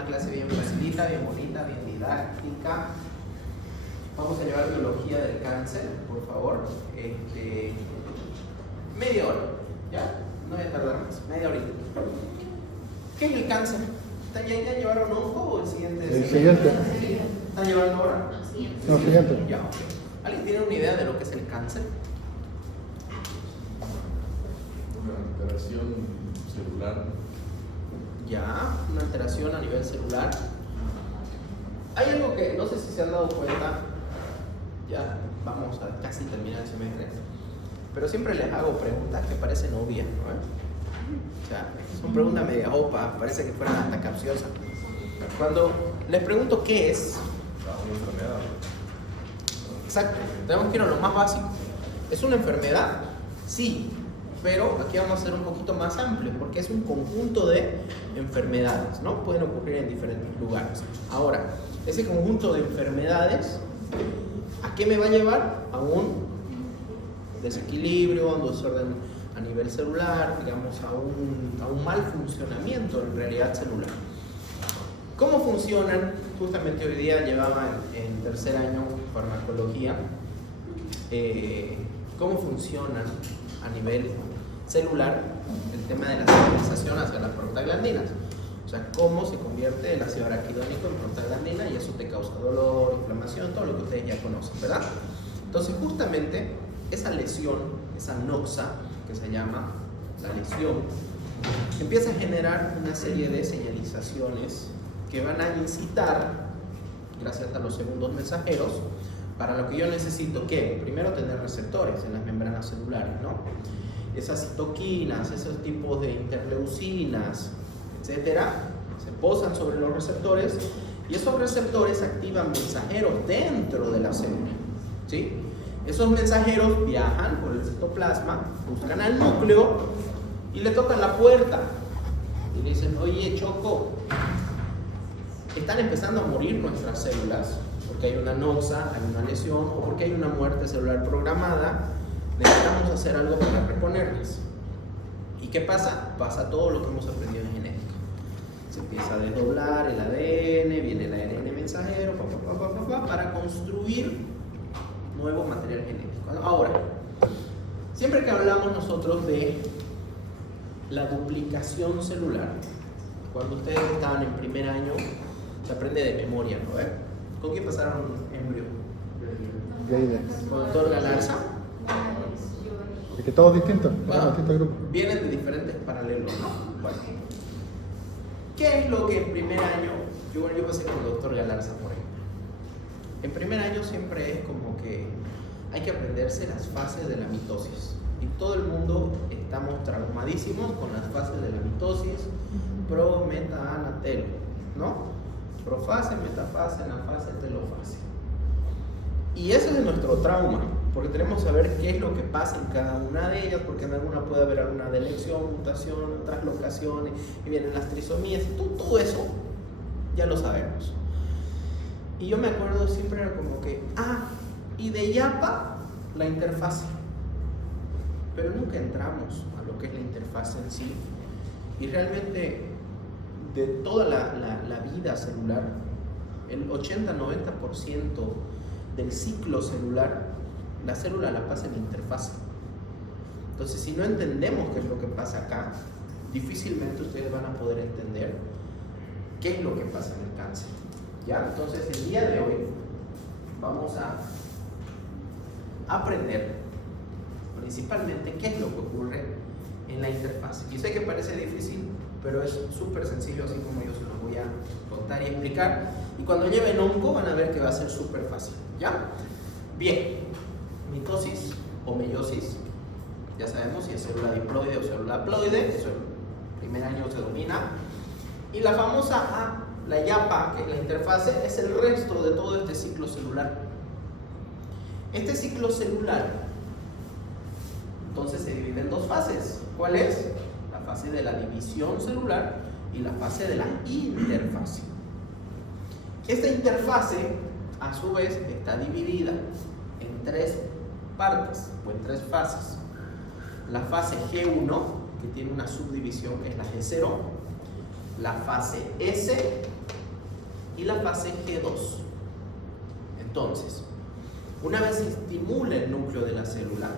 una clase bien facilita, bien bonita, bien didáctica. Vamos a llevar biología del cáncer, por favor. Media hora, ¿ya? No voy a tardar más, media horita. ¿Qué es el cáncer? ¿Ya llevaron hongo o el siguiente? El siguiente. ¿Están llevando ahora? No, siguiente. Ya, ok. ¿Alguien tiene una idea de lo que es el cáncer? Una alteración celular. Ya, una alteración a nivel celular. Hay algo que no sé si se han dado cuenta, ya vamos a casi terminar el semestre, pero siempre les hago preguntas que parecen obvias, ¿no? O sea, son preguntas media opa, parece que fueran hasta capciosas. Cuando les pregunto qué es, Una enfermedad. exacto, tenemos que ir a lo más básico. ¿Es una enfermedad? Sí, pero aquí vamos a ser un poquito más amplio, porque es un conjunto de enfermedades, ¿no? Pueden ocurrir en diferentes lugares. Ahora, ese conjunto de enfermedades, ¿a qué me va a llevar? A un desequilibrio, a un desorden a nivel celular, digamos, a un mal funcionamiento en realidad celular. ¿Cómo funcionan? Justamente hoy día llevaba en tercer año farmacología. ¿Cómo funcionan a nivel celular el tema de la señalización hacia las prostaglandinas? O sea, cómo se convierte el ácido araquidónico en prostaglandina y eso te causa dolor, inflamación, todo lo que ustedes ya conocen, ¿verdad? Entonces, justamente esa lesión, esa noxa que se llama la lesión, empieza a generar una serie de señalizaciones que van a incitar, gracias a los segundos mensajeros, para lo que yo necesito, ¿qué? Primero tener receptores en las membranas celulares, ¿no? Esas citoquinas, esos tipos de interleucinas, etcétera, se posan sobre los receptores y esos receptores activan mensajeros dentro de la célula, ¿sí? Esos mensajeros viajan por el citoplasma, buscan al núcleo y le tocan la puerta y le dicen, oye Choco, están empezando a morir nuestras células porque hay una noxa, hay una lesión o porque hay una muerte celular programada, necesitamos hacer algo para reponerlas. ¿Y qué pasa? Pasa todo lo que hemos aprendido en genética. Se empieza a desdoblar el ADN, viene el ARN mensajero, para construir nuevo material genético. Ahora, siempre que hablamos nosotros de la duplicación celular, cuando ustedes estaban en primer año, se aprende de memoria, ¿no? ¿Con quién pasaron embrión? ¿Con el doctor Galarza? Es que todos distintos, Bueno, distintos grupos. vienen de diferentes paralelos, ¿no? Bueno, ¿qué es lo que en primer año, yo pasé con el doctor Galarza, por ejemplo? En primer año siempre es como que hay que aprenderse las fases de la mitosis. Y todo el mundo estamos traumadísimos con las fases de la mitosis, pro, meta, ana, telo, ¿no? Profase, metafase, anafase, telofase. Y eso es nuestro trauma, porque tenemos que saber qué es lo que pasa en cada una de ellas, porque en alguna puede haber alguna delección, mutación, traslocaciones, y vienen las trisomías, y todo eso ya lo sabemos. Y yo me acuerdo siempre era como que, y de YAPA la interfase, pero nunca entramos a lo que es la interfase en sí. Y realmente de toda la vida celular, el 80-90% del ciclo celular, la célula la pasa en interfase. Entonces, si no entendemos qué es lo que pasa acá, difícilmente ustedes van a poder entender qué es lo que pasa en el cáncer. ¿Ya? Entonces, el día de hoy vamos a aprender principalmente qué es lo que ocurre en la interfase. Y sé que parece difícil, pero es súper sencillo, así como yo se los voy a contar y explicar. Y cuando lleven onco van a ver que va a ser súper fácil. ¿Ya? Bien, mitosis o meiosis, ya sabemos si es célula diploide o célula haploide, eso el primer año se domina. Y la famosa la YAPA, que es la interfase, es el resto de todo este ciclo celular. Este ciclo celular entonces se divide en dos fases. ¿Cuál es? La fase de la división celular y la fase de la interfase. Esta interfase, a su vez, está dividida en tres partes o en tres fases. La fase G1, que tiene una subdivisión que es la G0, la fase S y la fase G2. Entonces, una vez se estimula el núcleo de la célula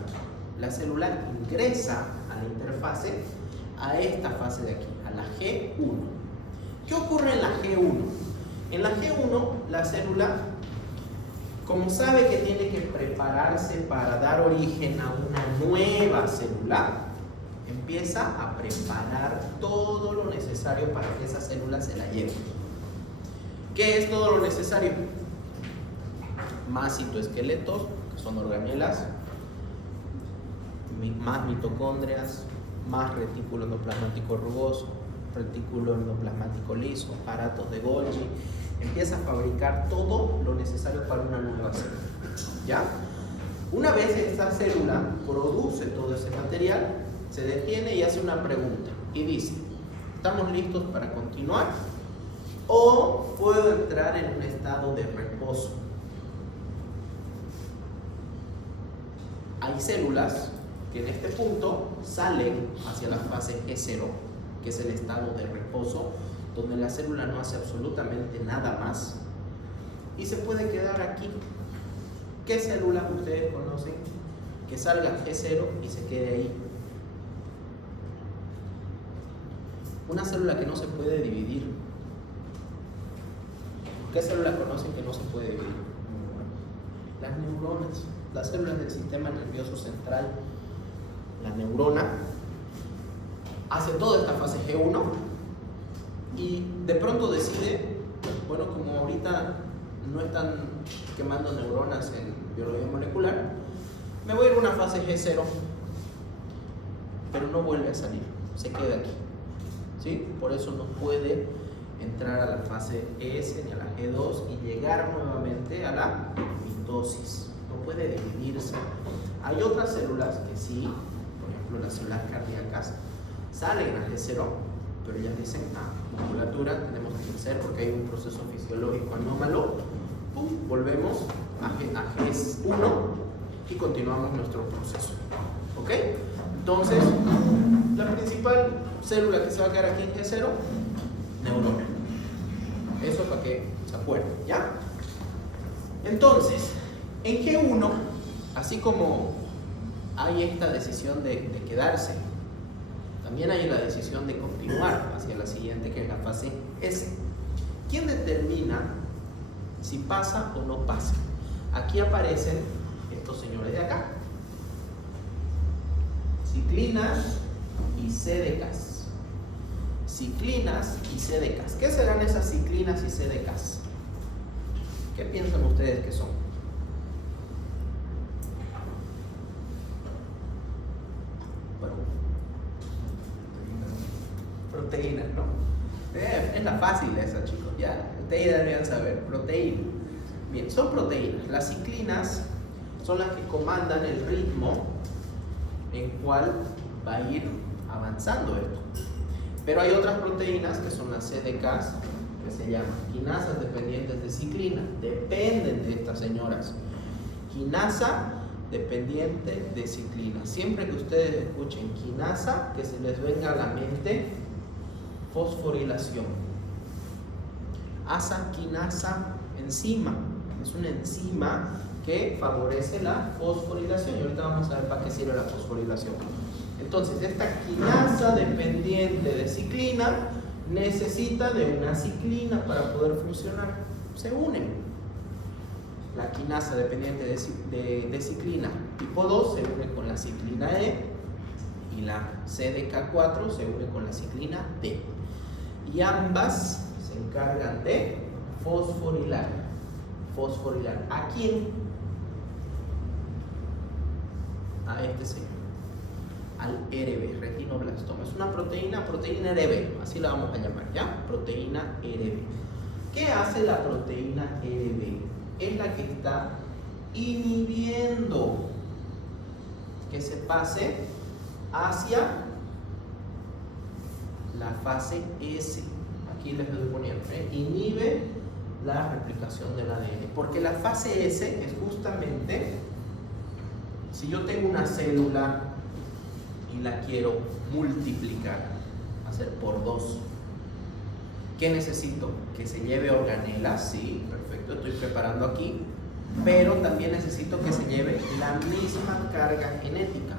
ingresa a la interfase a esta fase de aquí, a la G1. ¿Qué ocurre en la G1? En la G1, la célula, como sabe que tiene que prepararse para dar origen a una nueva célula, empieza a preparar todo lo necesario para que esa célula se la lleve. ¿Qué es todo lo necesario? Más citoesqueletos, que son organelas, más mitocondrias, más retículo endoplasmático rugoso, retículo endoplasmático liso, aparatos de Golgi. Empieza a fabricar todo lo necesario para una nueva célula. ¿Ya? Una vez esta célula produce todo ese material, se detiene y hace una pregunta y dice: ¿estamos listos para continuar? ¿O puedo entrar en un estado de reposo? Hay células que en este punto salen hacia la fase G0, que es el estado de reposo, donde la célula no hace absolutamente nada más y se puede quedar aquí. ¿Qué célula ustedes conocen que salga G0 y se quede ahí? Una célula que no se puede dividir. ¿Qué célula conocen que no se puede dividir? Las neuronas, las células del sistema nervioso central. La neurona hace toda esta fase G1 y de pronto decide, bueno, como ahorita no están quemando neuronas en biología molecular, me voy a ir a una fase G0, pero no vuelve a salir, se queda aquí, ¿sí? Por eso no puede entrar a la fase S ni a la G2 y llegar nuevamente a la mitosis, no puede dividirse. Hay otras células que sí, por ejemplo las células cardíacas, salen a G0, pero ellas dicen: musculatura, tenemos que crecer porque hay un proceso fisiológico anómalo. ¡Pum! Volvemos a G1 y continuamos nuestro proceso. ¿Ok? Entonces, la principal célula que se va a quedar aquí en G0, neurona. Eso para que se acuerden, ¿ya? Entonces, en G1, así como hay esta decisión de quedarse, también hay la decisión de continuar hacia la siguiente, que es la fase S. ¿Quién determina si pasa o no pasa? Aquí aparecen estos señores de acá: ciclinas y CDKs. Ciclinas y CDKs. ¿Qué serán esas ciclinas y CDKs? ¿Qué piensan ustedes que son? Bueno, proteínas, ¿no? Es la fácil esa, chicos, ya. Ustedes ya deberían saber, proteína. Bien, son proteínas. Las ciclinas son las que comandan el ritmo en cual va a ir avanzando esto. Pero hay otras proteínas que son las CDKs, que se llaman quinasas dependientes de ciclina. Dependen de estas señoras. Quinasa dependiente de ciclina. Siempre que ustedes escuchen quinasa, que se les venga a la mente fosforilación. Asa, quinasa, enzima. Es una enzima que favorece la fosforilación. Y ahorita vamos a ver para qué sirve la fosforilación. Entonces, esta quinasa dependiente de ciclina necesita de una ciclina para poder funcionar. Se unen. La quinasa dependiente de ciclina tipo 2 se une con la ciclina E y la CDK4 se une con la ciclina D. Y ambas se encargan de fosforilar. ¿Fosforilar a quién? A este señor, al RB, retinoblastoma. Es una proteína RB, así la vamos a llamar, ¿ya? Proteína RB. ¿Qué hace la proteína RB? Es la que está inhibiendo que se pase hacia la fase S. Aquí les estoy poniendo, inhibe la replicación del ADN, porque la fase S es justamente si yo tengo una célula y la quiero multiplicar, hacer por 2. ¿Qué necesito? Que se lleve organelas, sí, perfecto, estoy preparando aquí, pero también necesito que se lleve la misma carga genética.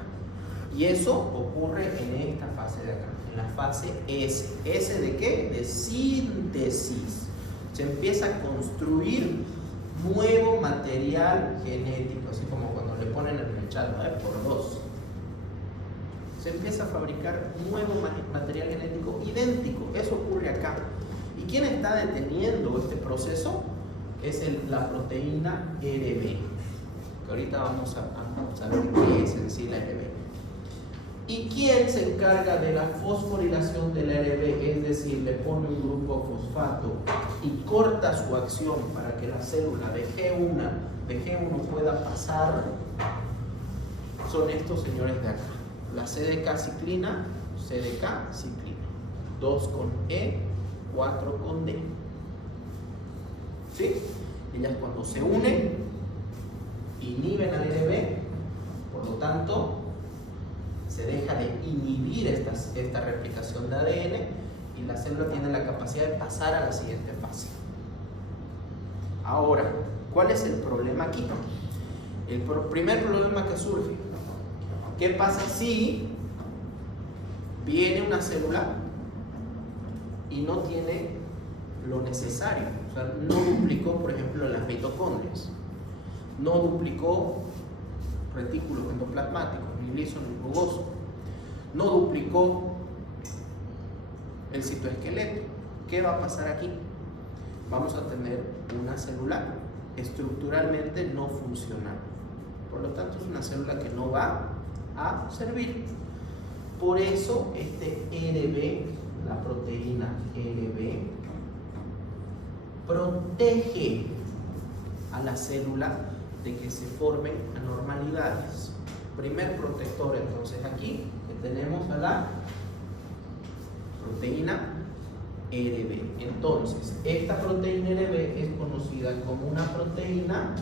Y eso ocurre en esta fase de acá, en la fase S. ¿S de qué? De síntesis. Se empieza a construir nuevo material genético, así como cuando le ponen el mechado 9x2. Se empieza a fabricar nuevo material genético idéntico. Eso ocurre acá. ¿Y quién está deteniendo este proceso? Es la proteína RB, que ahorita vamos a saber qué es en sí la RB. ¿Y quién se encarga de la fosforilación del RB? Es decir, le pone un grupo fosfato y corta su acción para que la célula de G1 pueda pasar. Son estos señores de acá. La CDK ciclina, CDK ciclina. 2 con E, 4 con D. ¿Sí? Ellas cuando se unen, inhiben al RB, por lo tanto, se deja de inhibir esta replicación de ADN y la célula tiene la capacidad de pasar a la siguiente fase. Ahora, ¿cuál es el problema aquí? El primer problema que surge: ¿qué pasa si viene una célula y no tiene lo necesario? O sea, no duplicó, por ejemplo, las mitocondrias, no duplicó retículos endoplasmáticos, ni liso ni rugoso, no duplicó el citoesqueleto. ¿Qué va a pasar aquí? Vamos a tener una célula estructuralmente no funcional. Por lo tanto, es una célula que no va a servir. Por eso este RB, la proteína RB, protege a la célula de que se formen anormalidades. Primer protector, entonces, aquí que tenemos a la proteína RB. Entonces, esta proteína RB es conocida como una proteína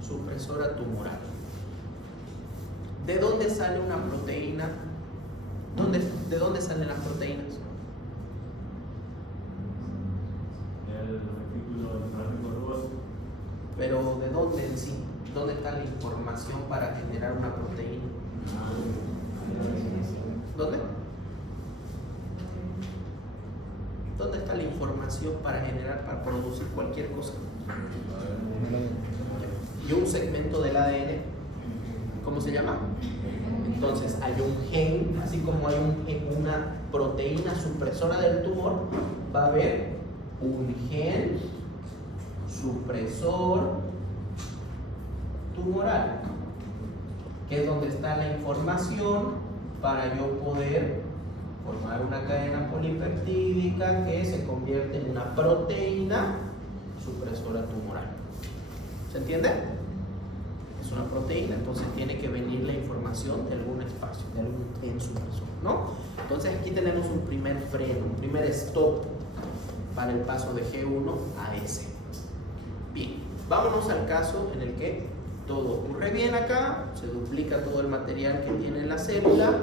supresora tumoral. ¿De dónde sale una proteína? ¿De dónde salen las proteínas? El retículo endoplasmático rugoso. Pero ¿de dónde en sí? ¿Dónde está la información para generar una proteína? ¿Dónde? ¿Dónde está la información para producir cualquier cosa? Y un segmento del ADN, ¿cómo se llama? Entonces hay un gen, así como hay una proteína supresora del tumor, va a haber un gen supresor tumoral, que es donde está la información para yo poder formar una cadena polipeptídica que se convierte en una proteína supresora tumoral. ¿Se entiende? Es una proteína, entonces tiene que venir la información de algún espacio, de algún gen supresor, ¿no? Entonces aquí tenemos un primer freno, un primer stop para el paso de G1 a S. Bien, vámonos al caso en el que todo ocurre bien acá, se duplica todo el material que tiene la célula,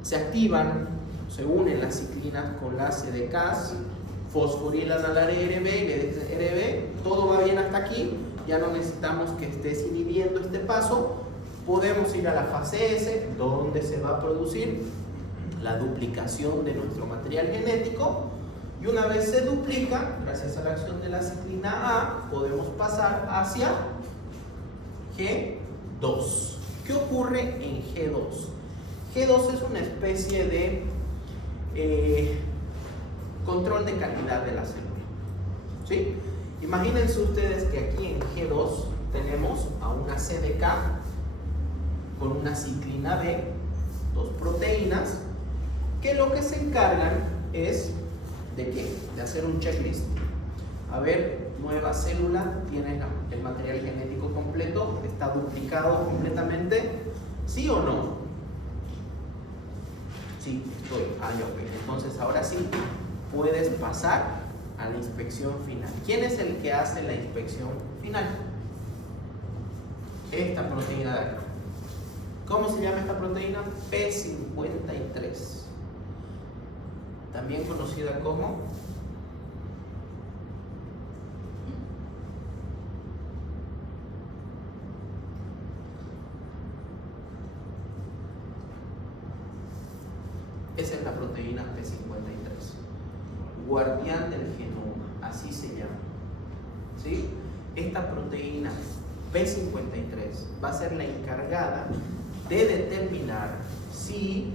se activan, se unen las ciclinas con las CDKs, fosforilan a la RB, todo va bien hasta aquí, ya no necesitamos que estés inhibiendo este paso, podemos ir a la fase S, donde se va a producir la duplicación de nuestro material genético, y una vez se duplica, gracias a la acción de la ciclina A, podemos pasar hacia G2. ¿Qué ocurre en G2? G2 es una especie de control de calidad de la célula. ¿Sí? Imagínense ustedes que aquí en G2 tenemos a una CDK con una ciclina B, dos proteínas, que lo que se encargan es ¿de qué? De hacer un checklist. A ver, nueva célula, tiene el material genético completo, está duplicado completamente, ¿sí o no? Sí, estoy. Ok. Entonces ahora sí puedes pasar a la inspección final. ¿Quién es el que hace la inspección final? esta proteína de acá. ¿Cómo se llama esta proteína? P53. También conocida como esa es la proteína P53, guardián del genoma, así se llama. ¿Sí? Esta proteína P53 va a ser la encargada de determinar si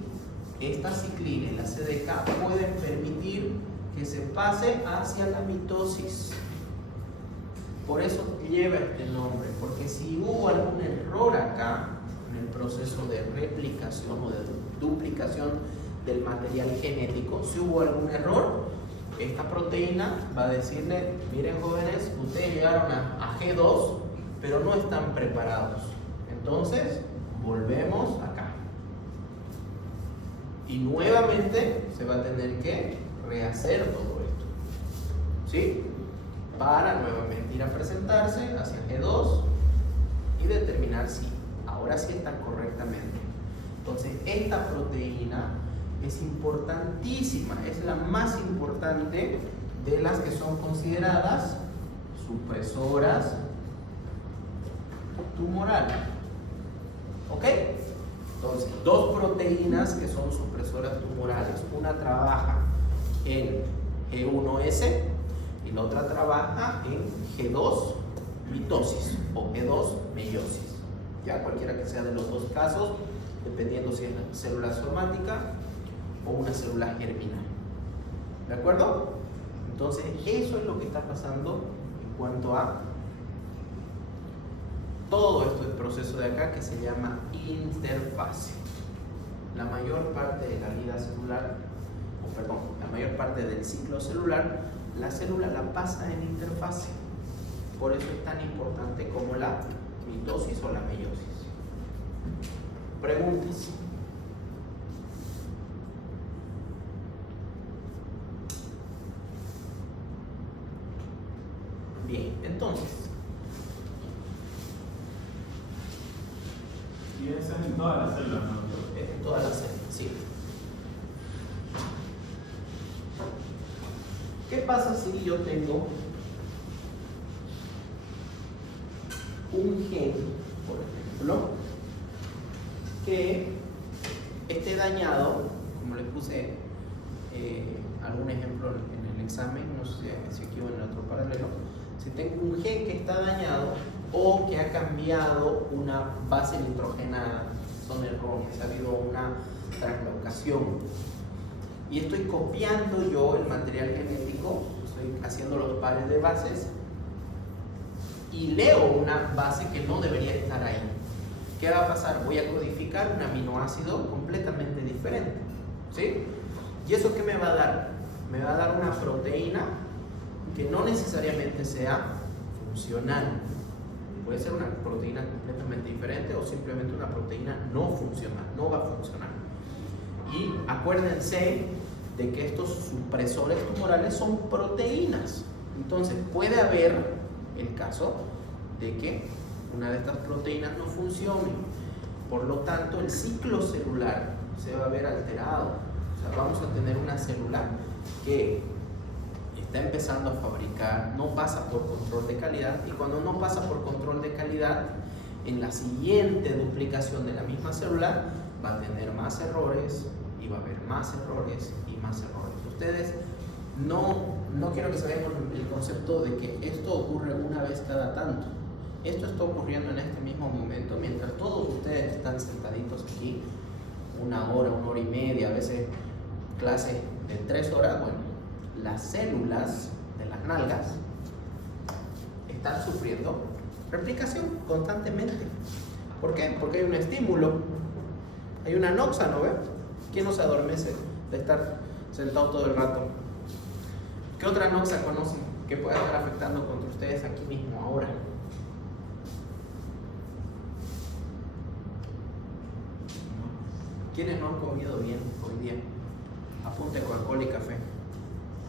esta ciclina y la CDK pueden permitir que se pase hacia la mitosis. Por eso lleva este nombre, porque si hubo algún error acá en el proceso de replicación o de duplicación del material genético, si hubo algún error, esta proteína va a decirle: miren jóvenes, ustedes llegaron a G2, pero no están preparados, entonces volvemos acá. Y nuevamente se va a tener que rehacer todo esto, ¿sí? Para nuevamente ir a presentarse hacia G2 y determinar si ahora sí está correctamente. Entonces esta proteína es importantísima, es la más importante de las que son consideradas supresoras tumorales. ¿Ok? Entonces, dos proteínas que son supresoras tumorales. Una trabaja en G1S y la otra trabaja en G2 mitosis o G2 meiosis. Ya cualquiera que sea de los dos casos, dependiendo si es una célula somática o una célula germinal. ¿De acuerdo? Entonces, eso es lo que está pasando en cuanto a todo esto del proceso de acá que se llama interfase. La mayor parte de la vida celular, la mayor parte del ciclo celular, la célula la pasa en interfase. Por eso es tan importante como la mitosis o la meiosis. Preguntas. Bien, entonces. Y eso es en todas las células, ¿no? En todas las células, sí. ¿Qué pasa si yo tengo un gen, por ejemplo, que esté dañado, como les puse algún ejemplo en el examen, no sé si aquí o en el otro paralelo? Si tengo un gen que está dañado o que ha cambiado una base nitrogenada, son errores, ha habido una translocación, y estoy copiando yo el material genético, estoy haciendo los pares de bases y leo una base que no debería estar ahí. ¿Qué va a pasar? Voy a codificar un aminoácido completamente diferente, ¿sí? ¿Y eso qué me va a dar? Me va a dar una proteína que no necesariamente sea funcional. Puede ser una proteína completamente diferente o simplemente una proteína no funcional, no va a funcionar. Y acuérdense de que estos supresores tumorales son proteínas. Entonces puede haber el caso de que una de estas proteínas no funcione. Por lo tanto, el ciclo celular se va a ver alterado. O sea, vamos a tener una célula que está empezando a fabricar, no pasa por control de calidad, y cuando no pasa por control de calidad, en la siguiente duplicación de la misma célula va a tener más errores y va a haber más errores y más errores. Ustedes no quiero que se vean con el concepto de que esto ocurre una vez cada tanto. Esto está ocurriendo en este mismo momento mientras todos ustedes están sentaditos aquí una hora y media, a veces clase de 3 horas. Bueno, las células de las nalgas están sufriendo replicación constantemente. ¿Por qué? Porque hay un estímulo, hay una noxa, ¿no ve? ¿Quién no se adormece de estar sentado todo el rato? ¿Qué otra noxa conocen que pueda estar afectando contra ustedes aquí mismo, ahora? ¿Quiénes no han comido bien hoy día? Apunte Coca-Cola y café.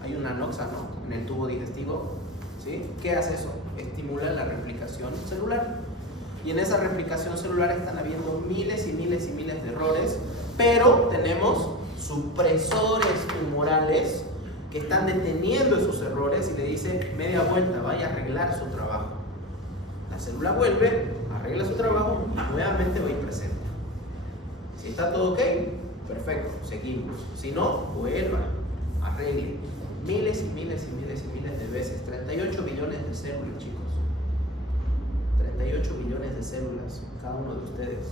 Hay una noxa, ¿no?, en el tubo digestivo, ¿sí? ¿Qué hace eso? Estimula la replicación celular. Y en esa replicación celular están habiendo miles y miles y miles de errores, pero tenemos supresores tumorales que están deteniendo esos errores y le dicen media vuelta, vaya a arreglar su trabajo. La célula vuelve, arregla su trabajo y nuevamente va a ir presente. Si está todo ok, perfecto, seguimos. Si no, vuelva, arregle. Miles y miles y miles y miles de veces. 38 billones de células, chicos. 38 billones de células, cada uno de ustedes,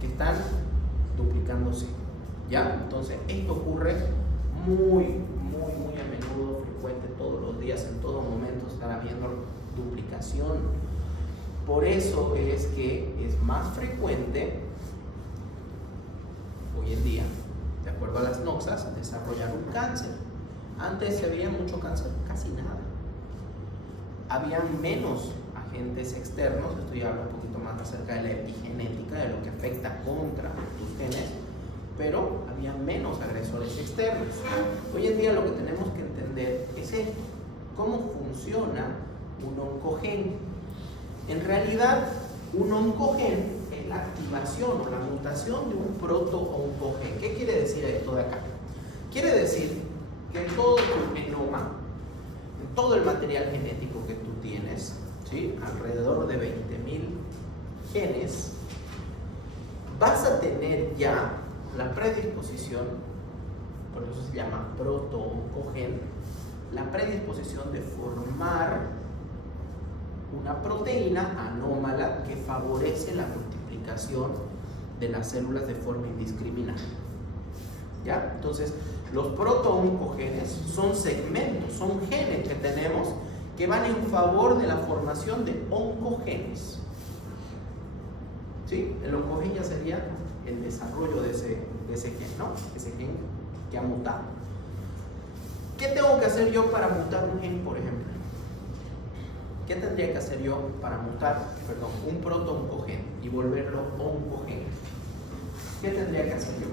que están duplicándose. ¿Ya? Entonces, esto ocurre muy a menudo, frecuente, todos los días, en todo momento, estar habiendo duplicación. Por eso es que es más frecuente hoy en día, de acuerdo a las noxas, desarrollar un cáncer. Antes se veía mucho cáncer, casi nada. Había menos agentes externos, esto ya habla un poquito más acerca de la epigenética, de lo que afecta contra tus genes, pero había menos agresores externos. Hoy en día lo que tenemos que entender es esto, cómo funciona un oncogen. En realidad, un oncogen es la activación o la mutación de un proto-oncogen. ¿Qué quiere decir esto de acá? Quiere decir que en todo tu genoma, en todo el material genético que tú tienes, ¿sí? Alrededor de 20.000 genes, vas a tener ya la predisposición, por eso se llama proto-oncogen, la predisposición de formar una proteína anómala que favorece la multiplicación de las células de forma indiscriminada. ¿Ya? Entonces, los proto-oncogenes son segmentos, son genes que tenemos que van en favor de la formación de oncogenes. ¿Sí? El oncogen ya sería el desarrollo de ese gen, ¿no? Ese gen que ha mutado. ¿Qué tengo que hacer yo para mutar un gen, por ejemplo? ¿Qué tendría que hacer yo para mutar, un proto-oncogen y volverlo oncogen? ¿Qué tendría que hacer yo?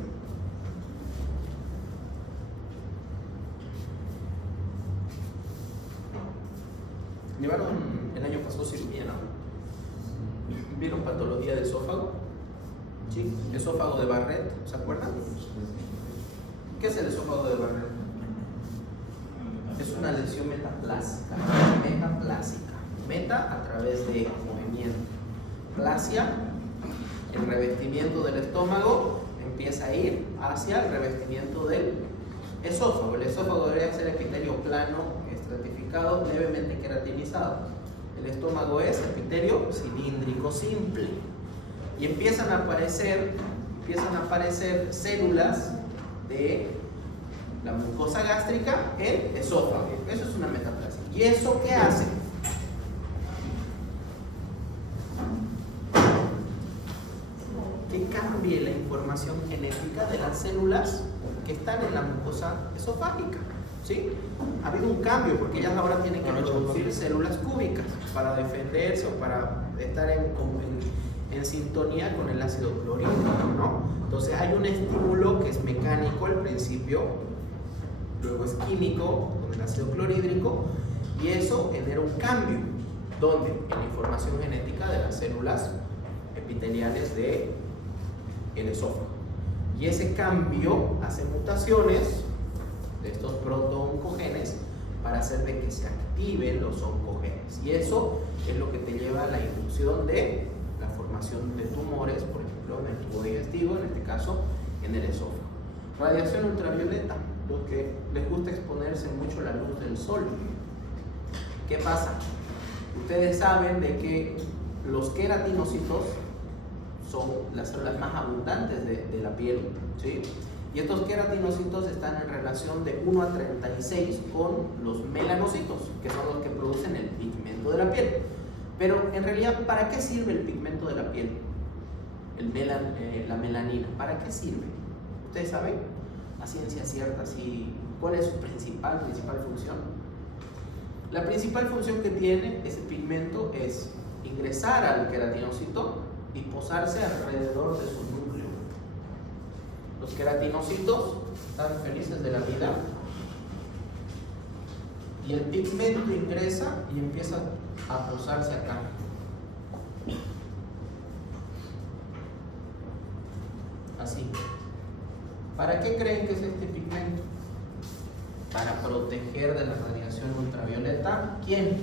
Llevaron el año pasado cirugía, ¿no? ¿Vieron patología de esófago? Sí, esófago de Barrett, ¿se acuerdan? ¿Qué es el esófago de Barrett? Es una lesión metaplásica. Meta a través de movimiento. Plasia, el revestimiento del estómago empieza a ir hacia el revestimiento del esófago. El esófago debería ser epitelio plano, estratificado, levemente queratinizado. El estómago es epitelio cilíndrico simple. Y empiezan a aparecer células de la mucosa gástrica, el esófago. Eso es una metaplasia. ¿Y eso qué hace? Que cambie la información genética de las células que están en la mucosa esofágica. ¿Sí? Ha habido un cambio porque ellas ahora tienen que producir células cúbicas para defenderse o para estar en sintonía con el ácido clorhídrico, ¿no? Entonces hay un estímulo que es mecánico al principio, luego es químico con el ácido clorhídrico, y eso genera un cambio donde en la información genética de las células epiteliales del esófago. Y ese cambio hace mutaciones de estos proto-oncogenes para hacer de que se activen los oncogenes. Y eso es lo que te lleva a la inducción de la formación de tumores, por ejemplo, en el tubo digestivo, en este caso en el esófago. Radiación ultravioleta, los que les gusta exponerse mucho a la luz del sol. ¿Qué pasa? Ustedes saben de que los queratinocitos son las células más abundantes de la piel, ¿sí? Y estos queratinocitos están en relación de 1 a 36 con los melanocitos, que son los que producen el pigmento de la piel. Pero en realidad, ¿para qué sirve el pigmento de la piel? La melanina, ¿para qué sirve? ¿Ustedes saben? A ciencia cierta, ¿sí? ¿Cuál es su principal función? La principal función que tiene ese pigmento es ingresar al queratinocito y posarse alrededor de su núcleo. Los queratinocitos están felices de la vida y el pigmento ingresa y empieza a posarse acá. así. ¿Para qué creen que es este pigmento? Para proteger de la radiación ultravioleta. ¿Quién?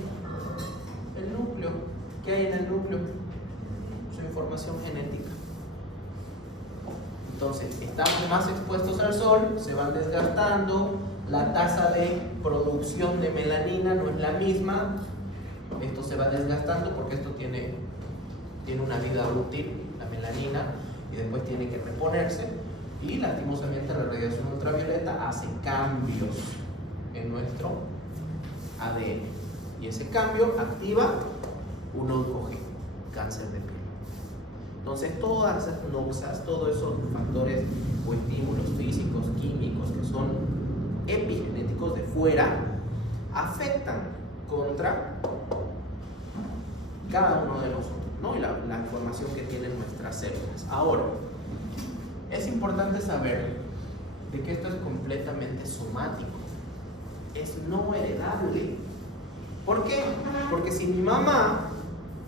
El núcleo. ¿Qué hay en el núcleo? Su información genética. Entonces, estamos más expuestos al sol, se van desgastando, la tasa de producción de melanina no es la misma, esto se va desgastando porque esto tiene una vida útil, la melanina, y después tiene que reponerse, y lastimosamente la radiación ultravioleta hace cambios en nuestro ADN, y ese cambio activa un oncogeno, cáncer de piel. Entonces todas esas noxas, todos esos factores o estímulos físicos, químicos que son epigenéticos de fuera, afectan contra cada uno de nosotros, ¿no? Y la información que tienen nuestras células. Ahora, es importante saber de que esto es completamente somático, es no heredable. ¿Por qué? Porque si mi mamá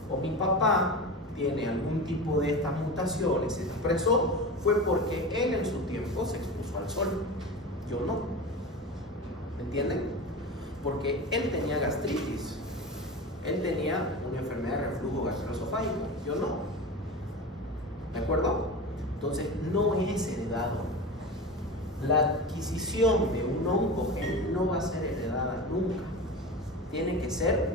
o mi papá tiene algún tipo de estas mutaciones, se expresó, fue porque él en su tiempo se expuso al sol. Yo no. ¿Me entienden? Porque él tenía gastritis, él tenía una enfermedad de reflujo gastroesofágico, yo no. ¿De acuerdo? Entonces no es heredado. La adquisición de un oncogeno no va a ser heredada nunca. Tiene que ser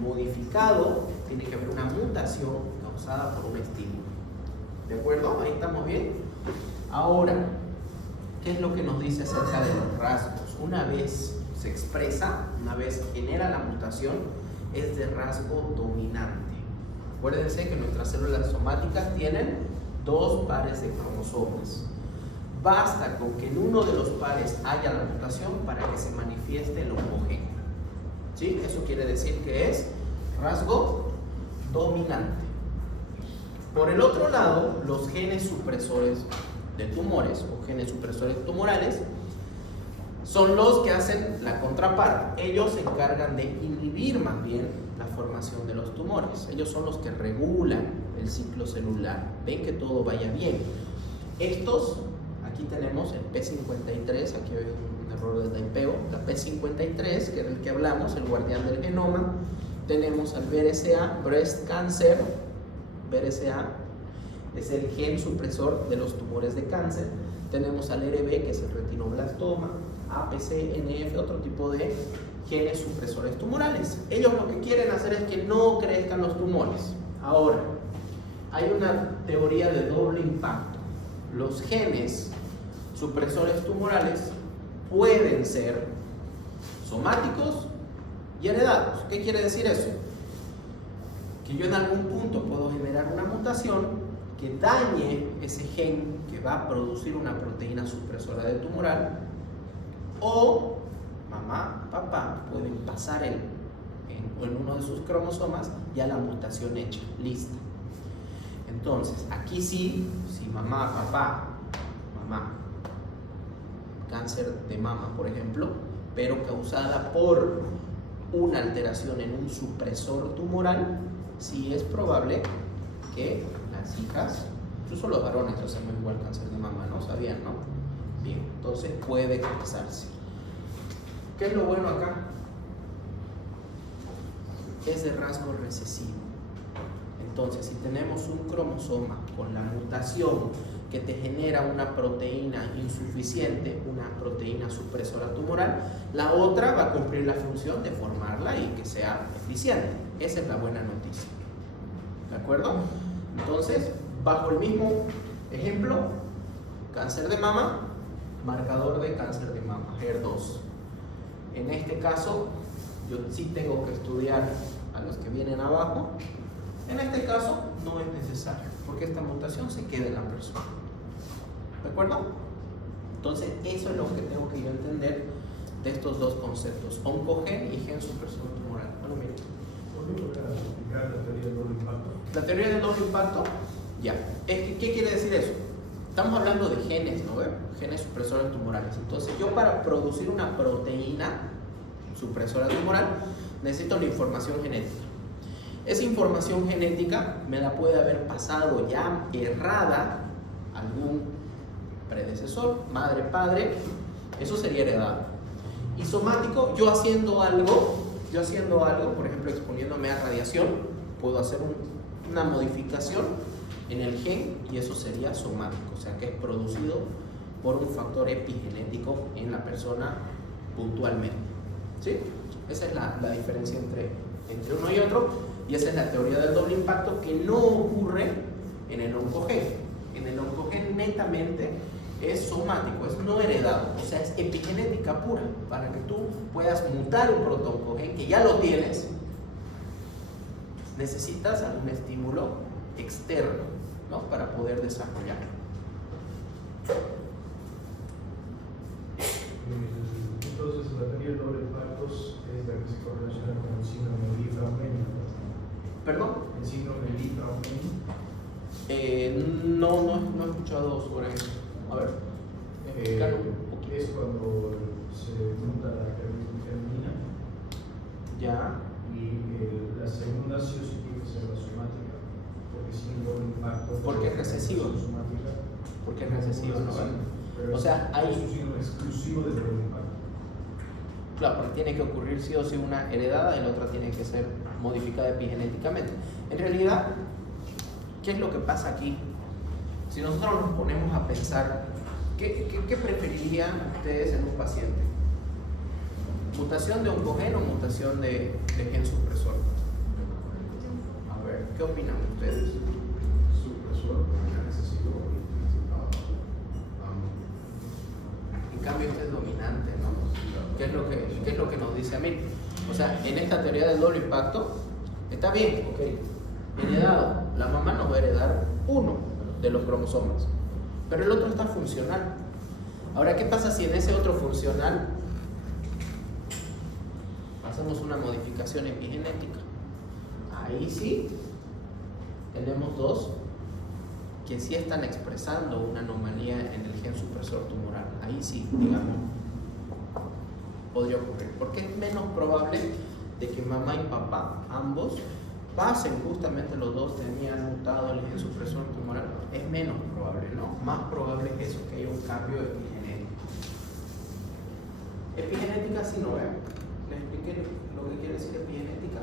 modificado, tiene que haber una mutación causada por un estímulo. ¿De acuerdo? Ahí estamos bien. Ahora, ¿qué es lo que nos dice acerca de los rasgos? Una vez se expresa, una vez genera la mutación, es de rasgo dominante. Acuérdense que nuestras células somáticas tienen 2 pares de cromosomas. Basta con que en uno de los pares haya la mutación para que se manifieste el oncogeno. ¿Sí? Eso quiere decir que es rasgo dominante. Por el otro lado, los genes supresores de tumores o genes supresores tumorales son los que hacen la contraparte. Ellos se encargan de inhibir más bien la formación de los tumores. Ellos son los que regulan el ciclo celular. Ven que todo vaya bien. Estos, aquí tenemos el P53, aquí hay un error de typeo, la P53, que era el que hablamos, el guardián del genoma. Tenemos al BRCA, Breast Cancer. BRCA es el gen supresor de los tumores de cáncer. Tenemos al RB, que es el retinoblastoma, APC, NF, otro tipo de genes supresores tumorales. Ellos lo que quieren hacer es que no crezcan los tumores. Ahora, hay una teoría de doble impacto. Los genes supresores tumorales pueden ser somáticos y heredados. ¿Qué quiere decir eso? Que yo en algún punto puedo generar una mutación que dañe ese gen que va a producir una proteína supresora de tumoral, o mamá, papá pueden pasar en uno de sus cromosomas ya la mutación hecha, lista. Entonces, aquí sí, si mamá, cáncer de mama, por ejemplo, pero causada por una alteración en un supresor tumoral, sí es probable que las hijas, incluso los varones hacemos igual cáncer de mama, ¿no? ¿Sabían, no? Bien, entonces puede expresarse. ¿Qué es lo bueno acá? Es de rasgo recesivo. Entonces, si tenemos un cromosoma con la mutación que te genera una proteína insuficiente, una proteína supresora tumoral, la otra va a cumplir la función de formarla y que sea eficiente. Esa es la buena noticia. ¿De acuerdo? Entonces, bajo el mismo ejemplo, cáncer de mama, marcador de cáncer de mama, HER2. En este caso, yo sí tengo que estudiar a los que vienen abajo. En este caso, no es necesario, porque esta mutación se queda en la persona. ¿De acuerdo? Entonces, eso es lo que tengo que yo entender de estos dos conceptos, oncogen y gen supresor tumoral. Bueno, miren. ¿Podemos explicar la teoría del doble impacto? La teoría del doble impacto, ya. ¿Qué quiere decir eso? Estamos hablando de genes, ¿no? Genes supresores tumorales. Entonces, yo para producir una proteína supresora tumoral necesito una información genética. Esa información genética me la puede haber pasado ya errada algún predecesor, madre, padre, eso sería heredado. Y somático, yo haciendo algo, por ejemplo, exponiéndome a radiación, puedo hacer una modificación en el gen y eso sería somático, o sea que es producido por un factor epigenético en la persona puntualmente. ¿Sí? Esa es la diferencia entre uno y otro, y esa es la teoría del doble impacto que no ocurre en el oncogen. En el oncogen netamente es somático, es no heredado, o sea, es epigenética pura. Para que tú puedas mutar un protooncogen que ya lo tienes, necesitas algún estímulo externo, ¿no? Para poder desarrollarlo. Entonces, la teoría del doble impacto es la que se correlaciona con el síndrome de Lee-Fraumeni. ¿Perdón? El síndrome de Lee-Fraumeni. No he escuchado sobre eso. A ver. Explícalo un poquito. Es cuando se muta la germina. Ya. Y la segunda sí o sí tiene que ser la somática, porque sin doble impacto. Porque es recesivo. Somática. Porque es recesivo, ¿no? Pero O sea, hay. Es un signo exclusivo del doble impacto. Claro, porque tiene que ocurrir sí o sí una heredada y la otra tiene que ser modificada epigenéticamente. En realidad, ¿qué es lo que pasa aquí? Si nosotros nos ponemos a pensar, ¿qué preferirían ustedes en un paciente? ¿Mutación de oncogen o mutación de gen supresor? A ver, ¿qué opinan ustedes? Supresor, necesito En cambio, este es dominante, ¿no? ¿Qué es lo que nos dice a mí? O sea, en esta teoría del doble impacto, está bien, ok. Heredado, la mamá nos va a heredar uno de los cromosomas, pero el otro está funcional. Ahora, ¿qué pasa si en ese otro funcional hacemos una modificación epigenética? Ahí sí tenemos dos que sí están expresando una anomalía en el gen supresor tumoral. Ahí sí, digamos, podría ocurrir, porque es menos probable de que mamá y papá, ambos, pasen, justamente los dos tenían mutado el gen supresor tumoral. Es menos probable, ¿no? Más probable es eso, que haya un cambio epigenético. Epigenética sí no, ¿eh? Les expliqué lo que quiere decir epigenética.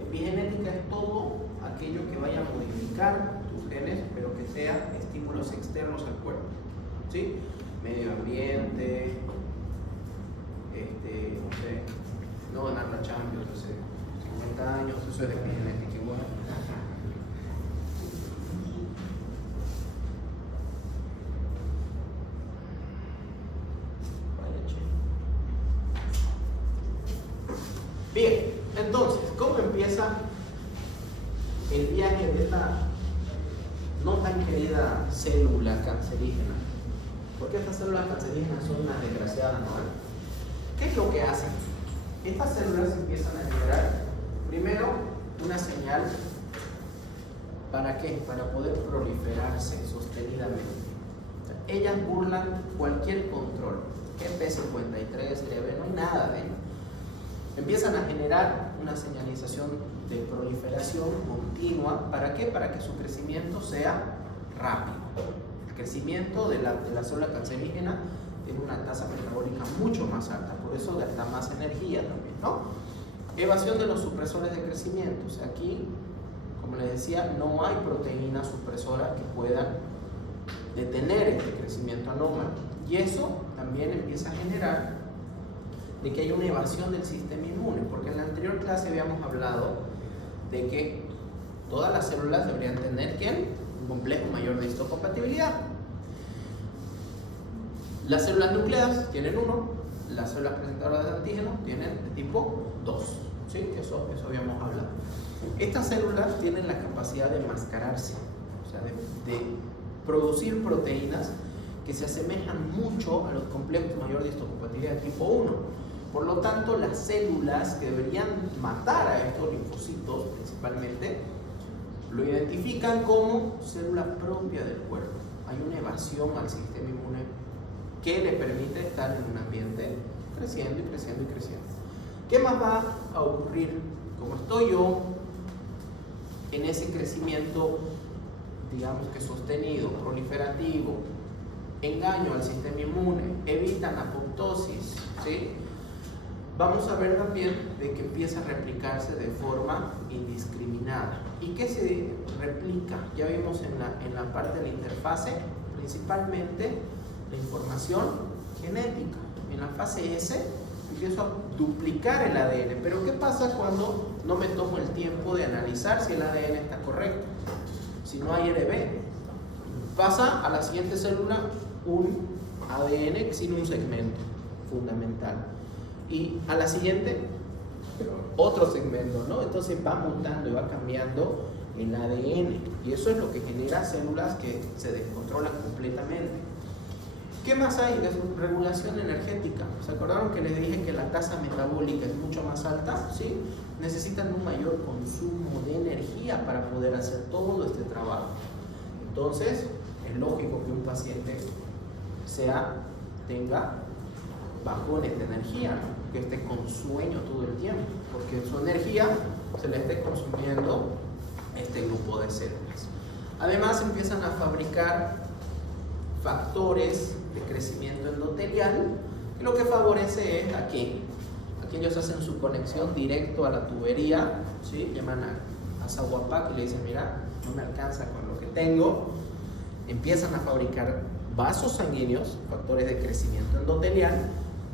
Epigenética es todo aquello que vaya a modificar tus genes, pero que sea estímulos externos al cuerpo. ¿Sí? Medio ambiente, no sé, no ganar la Champions hace 50 años, eso es de epigenética igual. Bien, entonces, ¿cómo empieza el viaje de esta no tan querida célula cancerígena? Porque estas células cancerígenas son unas desgraciadas, ¿no? ¿Qué es lo que hacen? Estas células empiezan a generar, primero, una señal. ¿Para qué? Para poder proliferarse sostenidamente. O sea, ellas burlan cualquier control. EP53, no hay nada de ello. Empiezan a generar una señalización de proliferación continua. ¿Para qué? Para que su crecimiento sea rápido. El crecimiento de la célula cancerígena tiene una tasa metabólica mucho más alta, por eso gasta más energía también, ¿no? Evasión de los supresores de crecimiento. O sea, aquí, como les decía, no hay proteínas supresoras que puedan detener este crecimiento anómalo. Y eso también empieza a generar de que hay una evasión del sistema inmune, porque en la anterior clase habíamos hablado de que todas las células deberían tener ¿quién? Un complejo mayor de histocompatibilidad. Las células nucleadas tienen 1, las células presentadoras de antígenos tienen de tipo 2, ¿sí? Eso habíamos hablado. Estas células tienen la capacidad de mascararse, o sea, de producir proteínas que se asemejan mucho a los complejos mayor de histocompatibilidad de tipo 1. Por lo tanto, las células que deberían matar a estos linfocitos, principalmente, lo identifican como célula propia del cuerpo. Hay una evasión al sistema inmune que le permite estar en un ambiente creciendo y creciendo y creciendo. ¿Qué más va a ocurrir? Como estoy yo en ese crecimiento digamos que sostenido, proliferativo, engaño al sistema inmune, evitan apoptosis, ¿sí? Vamos a ver también de que empieza a replicarse de forma indiscriminada. ¿Y qué se replica? Ya vimos en la parte de la interfase, principalmente la información genética. En la fase S empiezo a duplicar el ADN, pero ¿qué pasa cuando no me tomo el tiempo de analizar si el ADN está correcto? Si no hay RB, pasa a la siguiente célula un ADN sin un segmento fundamental. Y a la siguiente, otro segmento, ¿no? Entonces va mutando y va cambiando el ADN. Y eso es lo que genera células que se descontrolan completamente. ¿Qué más hay? Regulación energética. ¿Se acordaron que les dije que la tasa metabólica es mucho más alta? ¿Sí? Necesitan un mayor consumo de energía para poder hacer todo este trabajo. Entonces, es lógico que un paciente tenga bajones de energía, ¿no? Que esté con sueño todo el tiempo, porque su energía se le esté consumiendo este grupo de células. Además, empiezan a fabricar factores de crecimiento endotelial, y lo que favorece es aquí ellos hacen su conexión directo a la tubería, ¿sí? Llaman a Zahuapac y le dicen, mira, no me alcanza con lo que tengo. Empiezan a fabricar vasos sanguíneos, factores de crecimiento endotelial,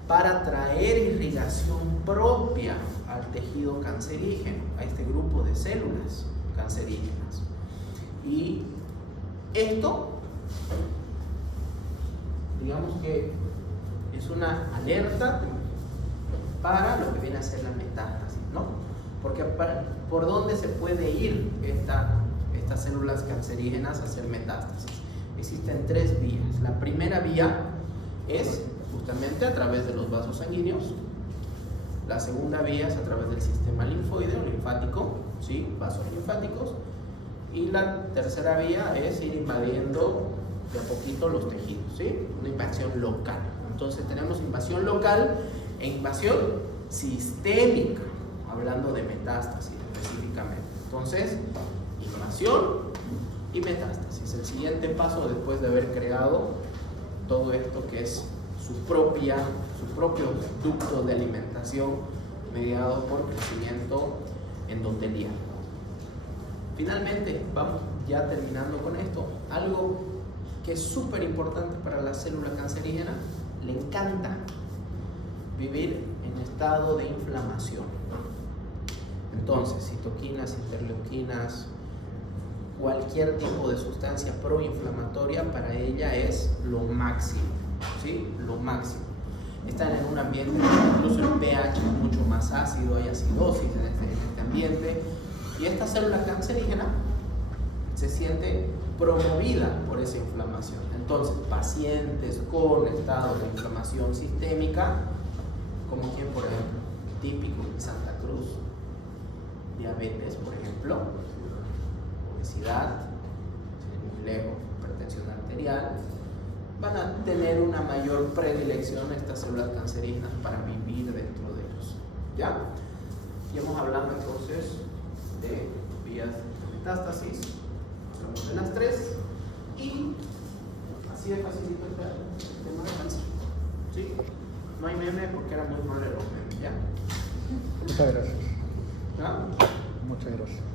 para traer irrigación propia al tejido cancerígeno, a este grupo de células cancerígenas. Y esto, digamos que es una alerta para lo que viene a ser la metástasis, ¿no? Porque ¿por dónde se puede ir estas células cancerígenas a hacer metástasis? Existen 3 vías. La primera vía es justamente a través de los vasos sanguíneos. La segunda vía es a través del sistema linfoide o linfático, ¿sí? Vasos linfáticos. Y la tercera vía es ir invadiendo de a poquito los tejidos, ¿sí? Una invasión local. Entonces tenemos invasión local e invasión sistémica, hablando de metástasis específicamente. Entonces, invasión y metástasis. El siguiente paso después de haber creado todo esto que es su propio ducto de alimentación mediado por crecimiento endotelial. Finalmente, vamos ya terminando con esto. Algo que es súper importante para la célula cancerígena, le encanta vivir en estado de inflamación. Entonces, citoquinas, interleuquinas, cualquier tipo de sustancia proinflamatoria para ella es lo máximo, ¿sí? Lo máximo. Están en un ambiente, incluso el pH es mucho más ácido, hay acidosis en este ambiente, y esta célula cancerígena se siente promovida por esa inflamación. Entonces, pacientes con estado de inflamación sistémica, como quien, por ejemplo, típico en Santa Cruz, diabetes, por ejemplo, obesidad, muy lejos, hipertensión arterial, van a tener una mayor predilección a estas células cancerígenas para vivir dentro de ellos. ¿Ya? Y hemos hablado entonces de vías de metástasis, hablamos de las 3, y así de facilito está el tema de cáncer. ¿Sí? No hay meme porque era muy raro los memes, ¿ya? Muchas gracias. ¿Ya? Muchas gracias.